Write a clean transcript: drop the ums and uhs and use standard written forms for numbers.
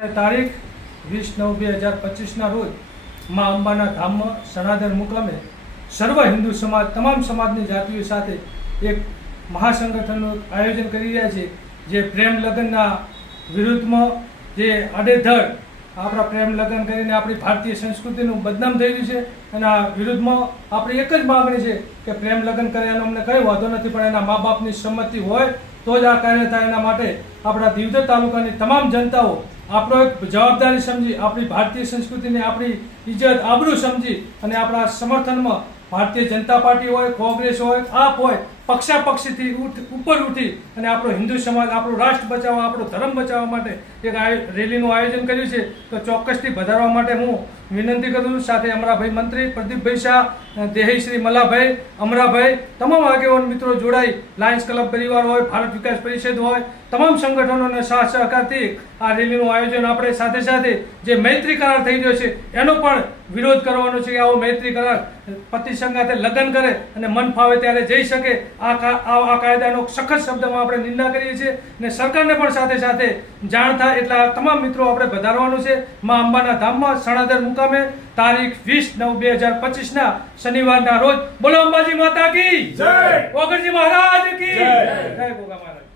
તારીખ 20/9/2025 રોજ માં અંબાના ધામમાં સણાદર મુકામે સર્વ હિન્દુ સમાજ તમામ સમાજની જાતિઓ સાથે એક મહાસંગઠનનું આયોજન કરી રહ્યા છે, જે પ્રેમ લગ્નના વિરુદ્ધમાં જે આડેધડ આપણા પ્રેમ લગ્ન કરીને આપણી ભારતીય સંસ્કૃતિનું બદનામ થઈ રહ્યું છે. એના વિરુદ્ધમાં આપણી એક જ માગણી છે કે પ્રેમ લગ્ન કરે એનો અમને કંઈ વાંધો નથી, પણ એના મા બાપની સંમતિ હોય તો જ આ કાર્ય થાય. એના માટે આપણા દિવદર તાલુકાની તમામ જનતાઓ આપણો એક જવાબદારી સમજી આપણી ભારતીય સંસ્કૃતિને આપણી ઇજ્જત આબરૂ સમજી અને આપણા સમર્થનમાં ભારતીય જનતા પાર્ટી હોય, કોંગ્રેસ હોય, આપ હોય, પક્ષાપક્ષીથી ઉપર ઉઠી અને આપણો હિન્દુ સમાજ આપણું રાષ્ટ્ર બચાવવા, આપણો ધર્મ બચાવવા માટે એક રેલીનું આયોજન કર્યું છે. તો ચોક્કસથી વધારવા માટે હું વિનંતી કરું છું. સાથે અમરાભાઈ મંત્રી, પ્રદીપભાઈ શાહ, દેહી શ્રી મલાભાઈ, અમરાભાઈ, તમામ આગેવાન મિત્રો જોડાઈ લાયન્સ ક્લબ પરિવાર હોય, ભારત વિકાસ પરિષદ હોય, તમામ સંગઠનોના સાથ સહકારથી આ રેલીનું આયોજન આપણે સાથે સાથે જે મૈત્રી કરાર થઈ રહ્યો છે એનો પણ વિરોધ કરવાનો છે કે આવો મૈત્રી કરાર પતિ સંગાથે લગ્ન કરે અને મન ફાવે ત્યારે જઈ શકે, આ કાયદાનો સખત શબ્દમાં આપણે નિંદા કરીએ છીએ અને સરકારને પણ સાથે સાથે જાણ થાય એટલા તમામ મિત્રો આપણે વધારવાનું છે. માં અંબાના ધામમાં સણાદર મુકામે તારીખ 20/9/2025 શનિવારના રોજ. બોલો અંબાજી માતા કી જય, ઓગણજી મહારાજ કી જય, જય ગોગા મહારાજ.